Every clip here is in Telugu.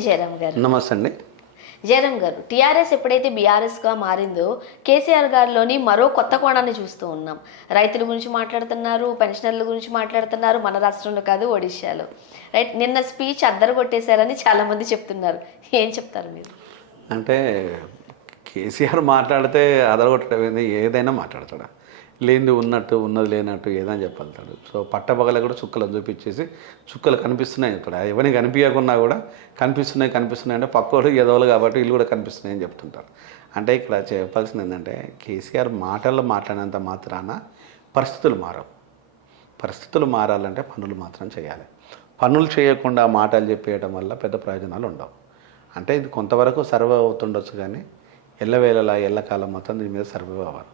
జయరామ్ గారు. నమస్తే అండి. జయరామ్ గారు, టీఆర్ఎస్ ఎప్పుడైతే బీఆర్ఎస్గా మారిందో కేసీఆర్ గారిలోని మరో కొత్త కోణాన్ని చూస్తూ ఉన్నాం. రైతుల గురించి మాట్లాడుతున్నారు, పెన్షనర్ల గురించి మాట్లాడుతున్నారు, మన రాష్ట్రంలో కాదు ఒడిశాలో. రైట్, నిన్న స్పీచ్ అద్దరు కొట్టేశారని చాలామంది చెప్తున్నారు. ఏం చెప్తారు మీరు? అంటే కేసీఆర్ మాట్లాడితే అదరగొట్టడం ఏదైనా మాట్లాడతాడు. లేనిది ఉన్నట్టు, ఉన్నది లేనట్టు ఏదైనా చెప్పగలుగుతాడు. సో పట్టపగల కూడా చుక్కలను చూపించేసి చుక్కలు కనిపిస్తున్నాయి చెప్తాడు. ఎవరికి కనిపించకున్నా కూడా కనిపిస్తున్నాయి అంటే పక్కోడు ఎదవలు కాబట్టి వీళ్ళు కూడా కనిపిస్తున్నాయని చెప్తుంటారు. అంటే ఇక్కడ చెప్పాల్సింది ఏంటంటే కేసీఆర్ మాటల్లో మాట్లాడినంత మాత్రాన పరిస్థితులు మారవు. పరిస్థితులు మారాలంటే పనులు మాత్రం చేయాలి. పనులు చేయకుండా మాటలు చెప్పేయడం వల్ల పెద్ద ప్రయోజనాలు ఉండవు. అంటే ఇది కొంతవరకు సర్వే అవుతుండొచ్చు, కానీ ఎల్లవేళలా ఎల్లకాలం మొత్తం దీని మీద సర్వే అవ్వాలి.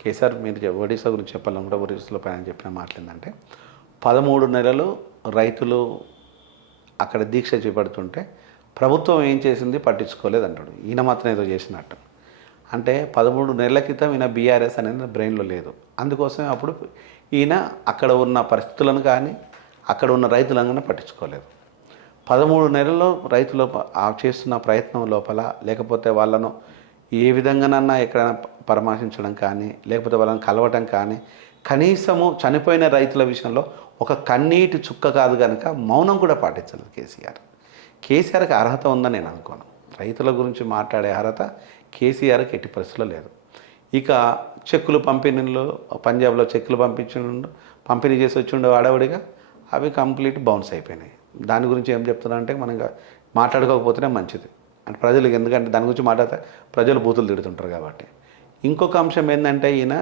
కేసీఆర్ మీరు ఒడిశా గురించి చెప్పాలనుకుంటే ఒడిశాలో పైన చెప్పిన మాటలు ఏంటంటే 13 నెలలు రైతులు అక్కడ దీక్ష చేపడుతుంటే ప్రభుత్వం ఏం చేసింది పట్టించుకోలేదు అంటాడు. ఈయన మాత్రం ఏదో చేసినట్టు. అంటే 13 నెలల క్రితం ఈయన బీఆర్ఎస్ అనేది బ్రెయిన్లో లేదు. అందుకోసమే అప్పుడు ఈయన అక్కడ ఉన్న పరిస్థితులను కానీ అక్కడ ఉన్న రైతులను కానీ పట్టించుకోలేదు. 13 నెలల్లో రైతులు చేస్తున్న ప్రయత్నం లోపల లేకపోతే వాళ్ళను ఏ విధంగానన్నా ఎక్కడైనా పరామర్శించడం కానీ లేకపోతే వాళ్ళని కలవటం కానీ కనీసము చనిపోయిన రైతుల విషయంలో ఒక కన్నీటి చుక్క కాదు కనుక మౌనం కూడా పాటించలేదు కేసీఆర్కి అర్హత ఉందని నేను అనుకోను. రైతుల గురించి మాట్లాడే అర్హత కేసీఆర్కి ఎట్టి పరిస్థితుల్లో లేదు. ఇక చెక్కులు పంపిణీలో పంజాబ్లో చెక్కులు పంపిణీ చేసి వచ్చిండే వాడవాడిగా అవి కంప్లీట్ బౌన్స్ అయిపోయినాయి. దాని గురించి ఏం చెప్తున్నా అంటే మనం మాట్లాడుకోకపోతేనే మంచిది. అంటే ప్రజలకు, ఎందుకంటే దాని గురించి మాట్లాడితే ప్రజలు బూతులు తిడుతుంటారు కాబట్టి. ఇంకొక అంశం ఏంటంటే ఈయన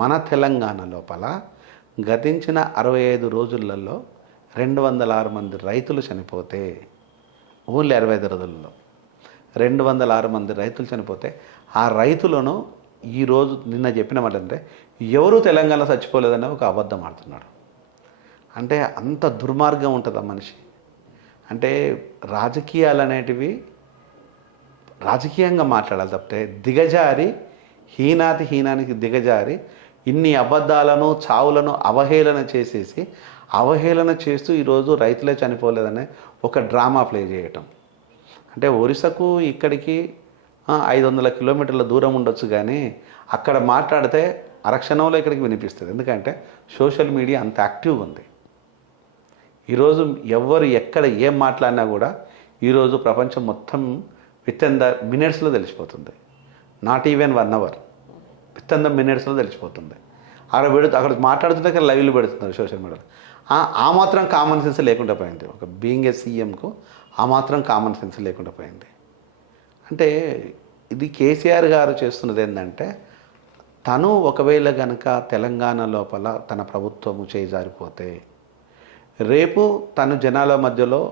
మన తెలంగాణ లోపల గతించిన 65 రోజులలో 206 మంది రైతులు చనిపోతే, ఓన్లీ 65 రోజులలో 206 మంది రైతులు చనిపోతే ఆ రైతులను ఈరోజు నిన్న చెప్పిన మాట అంటే ఎవరు తెలంగాణ చచ్చిపోలేదని ఒక అబద్ధం ఆడుతున్నాడు. అంటే అంత దుర్మార్గం ఉంటుంది ఆ మనిషి. అంటే రాజకీయాలు అనేటివి రాజకీయంగా మాట్లాడాలి తప్పితే దిగజారి హీనానికి దిగజారి ఇన్ని అబద్ధాలను చావులను అవహేళన చేస్తూ ఈరోజు రైతులే చనిపోలేదనే ఒక డ్రామా ప్లే చేయటం. అంటే ఒరిస్సాకు ఇక్కడికి 500 కిలోమీటర్ల దూరం ఉండొచ్చు, కానీ అక్కడ మాట్లాడితే అరక్షణంలో ఇక్కడికి వినిపిస్తుంది. ఎందుకంటే సోషల్ మీడియా అంత యాక్టివ్గా ఉంది. ఈరోజు ఎవరు ఎక్కడ ఏం మాట్లాడినా కూడా ఈరోజు ప్రపంచం మొత్తం విత్ ద మినిట్స్లో తెలిసిపోతుంది. Not even 1 hour, with the మినిట్స్లో తెలిసిపోతుంది. అక్కడ మాట్లాడుతుంటే అక్కడ లైవ్లు పెడుతున్నారు సోషల్ మీడియాలో. ఆ మాత్రం కామన్ సెన్స్ లేకుండా పోయింది. ఒక బీయింగ్ ఏ సీఎంకు ఆ మాత్రం కామన్ సెన్స్ లేకుండా పోయింది. అంటే ఇది కేసీఆర్ గారు చేస్తున్నది ఏంటంటే తను ఒకవేళ కనుక తెలంగాణ లోపల తన ప్రభుత్వము చేజారిపోతే రేపు తను జనాల మధ్యలో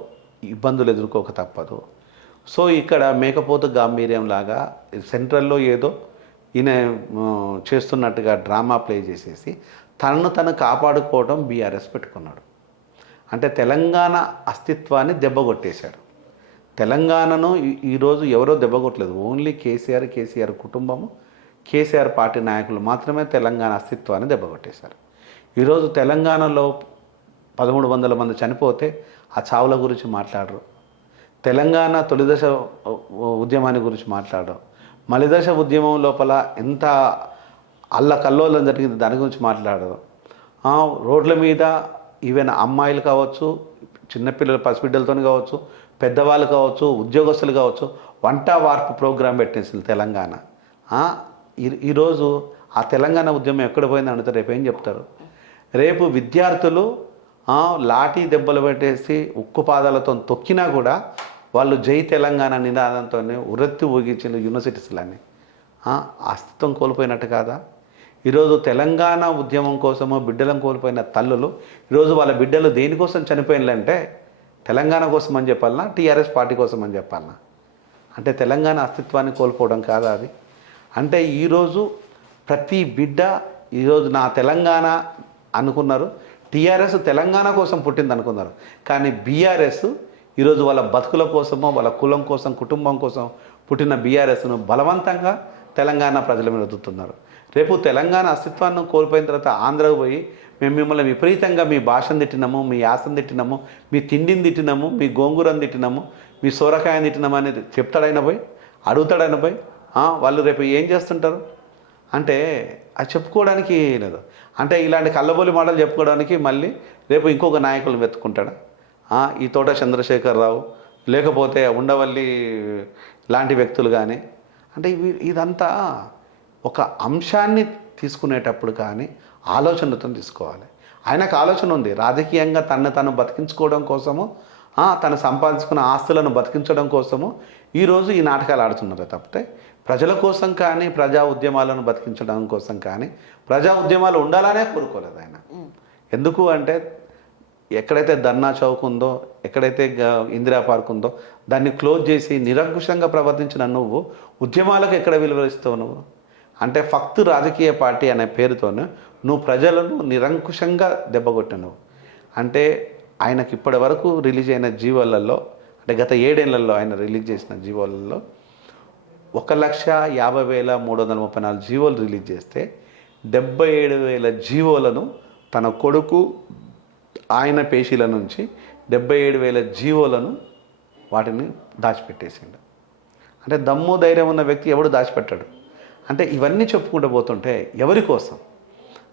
ఇబ్బందులు ఎదుర్కోక తప్పదు. సో ఇక్కడ మేకపోతు గాంభీర్యం లాగా సెంట్రల్లో ఏదో ఈయన చేస్తున్నట్టుగా డ్రామా ప్లే చేసేసి తను కాపాడుకోవడం బీఆర్ఎస్ పెట్టుకున్నాడు. అంటే తెలంగాణ అస్తిత్వాన్ని దెబ్బకొట్టేశాడు. తెలంగాణను ఈరోజు ఎవరో దెబ్బకొట్టలేదు. ఓన్లీ కేసీఆర్ కుటుంబము, కేసీఆర్ పార్టీ నాయకులు మాత్రమే తెలంగాణ అస్తిత్వాన్ని దెబ్బకొట్టేశారు. ఈరోజు తెలంగాణలో 1300 మంది చనిపోతే ఆ చావుల గురించి మాట్లాడరు. తెలంగాణ తొలిదశ ఉద్యమాన్ని గురించి మాట్లాడరు. మలిదశ ఉద్యమం లోపల ఎంత అల్లకల్లోలం జరిగింది దాని గురించి మాట్లాడరు. రోడ్ల మీద ఈవెన్ అమ్మాయిలు కావచ్చు, చిన్నపిల్లలు పసిబిడ్డలతో కావచ్చు, పెద్దవాళ్ళు కావచ్చు, ఉద్యోగస్తులు కావచ్చు, వంట వార్పు ప్రోగ్రాం పెట్టేసింది తెలంగాణ. ఈరోజు ఆ తెలంగాణ ఉద్యమం ఎక్కడ పోయింది అడుగుతారు. రేపు ఏం చెప్తారు? రేపు విద్యార్థులు లాఠీ దెబ్బలు పెట్టేసి ఉక్కు పాదాలతో తొక్కినా కూడా వాళ్ళు జై తెలంగాణ నినాదంతో ఉరెత్తి ఊగించిన యూనివర్సిటీస్లని అస్తిత్వం కోల్పోయినట్టు కాదా? ఈరోజు తెలంగాణ ఉద్యమం కోసమో బిడ్డలను కోల్పోయిన తల్లులు ఈరోజు వాళ్ళ బిడ్డలు దేనికోసం చనిపోయినంటే తెలంగాణ కోసం అని చెప్పాలన్నా, టీఆర్ఎస్ పార్టీ కోసం అని చెప్పాలన్నా? అంటే తెలంగాణ అస్తిత్వాన్ని కోల్పోవడం కాదా అది? అంటే ఈరోజు ప్రతి బిడ్డ ఈరోజు నా తెలంగాణ అనుకున్నారు. టీఆర్ఎస్ తెలంగాణ కోసం పుట్టింది అనుకున్నారు, కానీ బీఆర్ఎస్ ఈరోజు వాళ్ళ బతుకుల కోసమో వాళ్ళ కులం కోసం కుటుంబం కోసం పుట్టిన బీఆర్ఎస్ను బలవంతంగా తెలంగాణ ప్రజల మీద రుద్దుతున్నారు. రేపు తెలంగాణ అస్తిత్వాన్ని కోల్పోయిన తర్వాత ఆంధ్రకు పోయి మేము మిమ్మల్ని విపరీతంగా మీ భాషను తిట్టినాము, మీ యాసను తిట్టినాము, మీ తిండిని తిట్టినాము, మీ గోంగూరను తిట్టినాము, మీ సోరకాయని తిట్టినామని చెప్తాడైనా పోయి, అడుగుతాడైనా పోయి, వాళ్ళు రేపు ఏం చేస్తుంటారు అంటే అది చెప్పుకోవడానికి లేదు. అంటే ఇలాంటి కళ్ళబొలి మాటలు చెప్పుకోవడానికి మళ్ళీ రేపు ఇంకొక నాయకులు వెతుక్కుంటాడా? ఈ తోట చంద్రశేఖరరావు లేకపోతే ఉండవల్లి లాంటి వ్యక్తులు కానీ, అంటే ఇదంతా ఒక అంశాన్ని తీసుకునేటప్పుడు కానీ ఆలోచనతో తీసుకోవాలి. ఆయనకు ఆలోచన ఉంది, రాజకీయంగా తను బతికించుకోవడం కోసము, తను సంపాదించుకున్న ఆస్తులను బతికించడం కోసము ఈరోజు ఈ నాటకాలు ఆడుతున్నారు తప్పితే ప్రజల కోసం కానీ, ప్రజా ఉద్యమాలను బతికించడం కోసం కానీ, ప్రజా ఉద్యమాలు ఉండాలనే కోరుకోలేదు ఆయన. ఎందుకు అంటే ఎక్కడైతే ధర్నా చౌక్ ఉందో, ఎక్కడైతే ఇందిరా పార్క్ ఉందో దాన్ని క్లోజ్ చేసి నిరంకుశంగా ప్రవర్తించిన నువ్వు ఉద్యమాలకు ఎక్కడ విలువలిస్తావు నువ్వు? అంటే ఫక్తు రాజకీయ పార్టీ అనే పేరుతోనే నువ్వు ప్రజలను నిరంకుశంగా దెబ్బకొట్టినవు. అంటే ఆయనకి ఇప్పటి వరకు రిలీజ్ అయిన జీవోలలో, అంటే గత 7 ఏళ్లలో ఆయన రిలీజ్ చేసిన జీవోలలో 1,50,334 జీవోలు రిలీజ్ చేస్తే 77,000 జీవోలను తన కొడుకు ఆయన పేషీల నుంచి 77,000 జీవోలను వాటిని దాచిపెట్టేసిండు. అంటే దమ్ము ధైర్యం ఉన్న వ్యక్తి ఎవడు దాచిపెట్టాడు? అంటే ఇవన్నీ చెప్పుకుంటూ పోతుంటే ఎవరి కోసం?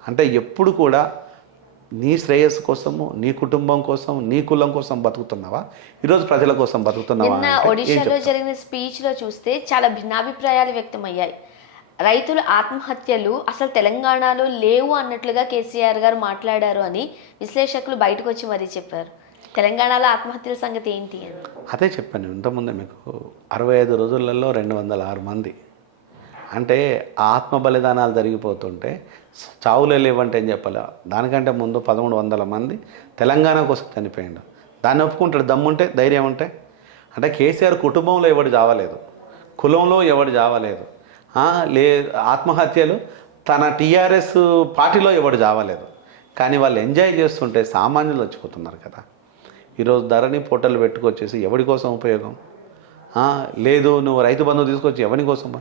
అంటే ఎప్పుడు కూడా నీ శ్రేయస్సు కోసము, నీ కుటుంబం కోసం, నీ కులం కోసం బతుకుతున్నావా? ఈరోజు ప్రజల కోసం బతుకుతున్నావా? నిన్న ఒడిశాలో జరిగిన స్పీచ్లో చూస్తే చాలా భిన్నాభిప్రాయాలు వ్యక్తమయ్యాయి. రైతుల ఆత్మహత్యలు అసలు తెలంగాణలో లేవు అన్నట్లుగా కేసీఆర్ గారు మాట్లాడారు అని విశ్లేషకులు బయటకు వచ్చి మరీ చెప్పారు. తెలంగాణలో ఆత్మహత్యల సంగతి ఏంటి అని అదే చెప్పాను ఇంతకుముందే మీకు. 65 రోజులలో 206 మంది. అంటే ఆత్మ బలిదానాలు జరిగిపోతుంటే చావులే లేవంటే ఏం చెప్పాలి? దానికంటే ముందు 1,300 మంది తెలంగాణ కోసం చనిపోయిండు. దాన్ని ఒప్పుకుంటాడు దమ్ముంటే, ధైర్యం ఉంటే. అంటే కేసీఆర్ కుటుంబంలో ఎవడు చావలేదు, కులంలో ఎవడు చావలేదు, ఆత్మహత్యలు తన టీఆర్ఎస్ పార్టీలో ఎవడు చావలేదు. కానీ వాళ్ళు ఎంజాయ్ చేస్తుంటే సామాన్యులు వచ్చిపోతున్నారు కదా. ఈరోజు ధరణి పోర్టల్ పెట్టుకొచ్చేసి ఎవరి కోసం ఉపయోగం? లేదు నువ్వు రైతు బంధు తీసుకొచ్చి ఎవరి కోసం?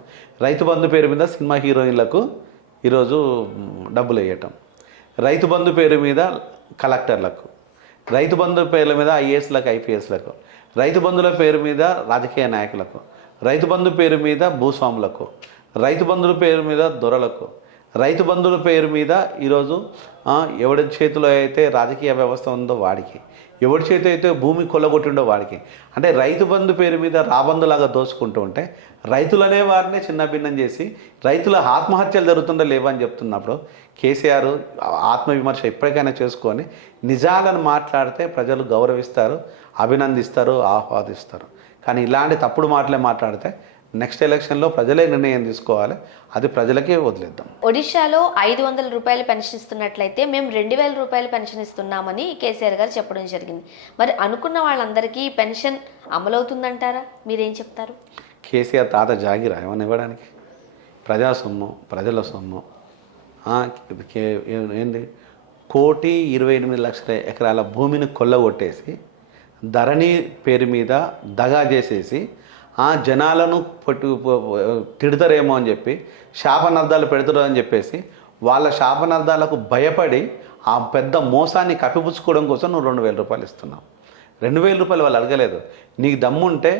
రైతు బంధు పేరు మీద సినిమా హీరోయిన్లకు ఈరోజు డబ్బులు వేయటం, రైతు బంధు పేరు మీద కలెక్టర్లకు, రైతు బంధు పేర్ల మీద ఐఏఎస్లకు, ఐపీఎస్లకు, రైతు బంధుల పేరు మీద రాజకీయ నాయకులకు, రైతు బంధు పేరు మీద భూస్వాములకు, రైతు బంధుల పేరు మీద దొరలకు, రైతు బంధుల పేరు మీద ఈరోజు ఎవడి చేతిలో అయితే రాజకీయ వ్యవస్థ ఉందో వాడికి, ఎవడి చేతిలో అయితే భూమి కొల్లగొట్టిండో వాడికి. అంటే రైతు బంధు పేరు మీద రాబందులాగా దోచుకుంటూ ఉంటే రైతులనే వారిని చిన్న భిన్నం చేసి రైతుల ఆత్మహత్యలు జరుగుతుందో లేవని చెప్తున్నప్పుడు కేసీఆర్ ఆత్మవిమర్శ ఎప్పటికైనా చేసుకొని నిజాలను మాట్లాడితే ప్రజలు గౌరవిస్తారు, అభినందిస్తారు, ఆహ్వాదిస్తారు. కానీ ఇలాంటి తప్పుడు మాటలే మాట్లాడితే నెక్స్ట్ ఎలక్షన్లో ప్రజలే నిర్ణయం తీసుకోవాలి, అది ప్రజలకే వదిలేద్దాం. ఒడిశాలో 500 రూపాయలు పెన్షన్ ఇస్తున్నట్లయితే మేము 2,000 రూపాయలు పెన్షన్ ఇస్తున్నామని కేసీఆర్ గారు చెప్పడం జరిగింది. మరి అనుకున్న వాళ్ళందరికీ పెన్షన్ అమలవుతుందంటారా? మీరేం చెప్తారు? కేసీఆర్ తాత జాగిరా ఏమన్నా ఇవ్వడానికి? ప్రజా సొమ్ము, ప్రజల సొమ్ము. ఏంది 1,28,00,000 ఎకరాల భూమిని కొల్లగొట్టేసి ధరణి పేరు మీద దగా చేసేసి జనాలను తిడతారేమో అని చెప్పి, శాపనార్థాలు పెడతారు అని చెప్పేసి వాళ్ళ శాపనార్థాలకు భయపడి ఆ పెద్ద మోసాన్ని కప్పిపుచ్చుకోవడం కోసం నువ్వు 2,000 రూపాయలు ఇస్తున్నావు. 2,000 రూపాయలు వాళ్ళు అడగలేదు. నీకు దమ్ముంటే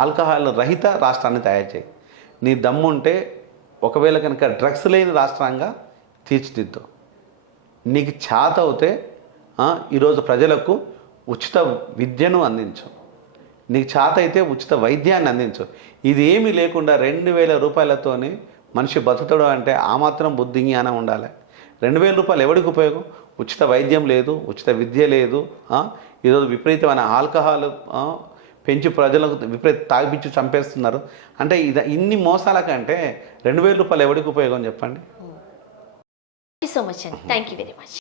ఆల్కహాల్ రహిత రాష్ట్రాన్ని తయారు చేయి. నీ దమ్ముంటే ఒకవేళ కనుక డ్రగ్స్ లేని రాష్ట్రంగా తీర్చిదిద్దు. నీకు చేత అవుతే ఈరోజు ప్రజలకు ఉచిత విద్యను అందించు, నీకు చేత అయితే ఉచిత వైద్యాన్ని అందించు. ఇది ఏమీ లేకుండా 2,000 రూపాయలతోని మనిషి బతుకుతాడు అంటే ఆ మాత్రం బుద్ధి జ్ఞానం ఉండాలి. 2,000 రూపాయలు ఎవరికి ఉపయోగం? ఉచిత వైద్యం లేదు, ఉచిత విద్య లేదు. ఈరోజు విపరీతమైన ఆల్కహాల్ పెంచి ప్రజలకు తాగిపిచ్చి చంపేస్తున్నారు. అంటే ఇన్ని మోసాల కంటే 2,000 రూపాయలు ఎవరికి ఉపయోగం చెప్పండి? థ్యాంక్ యూ సో మచ్ అండి. Thank you very much.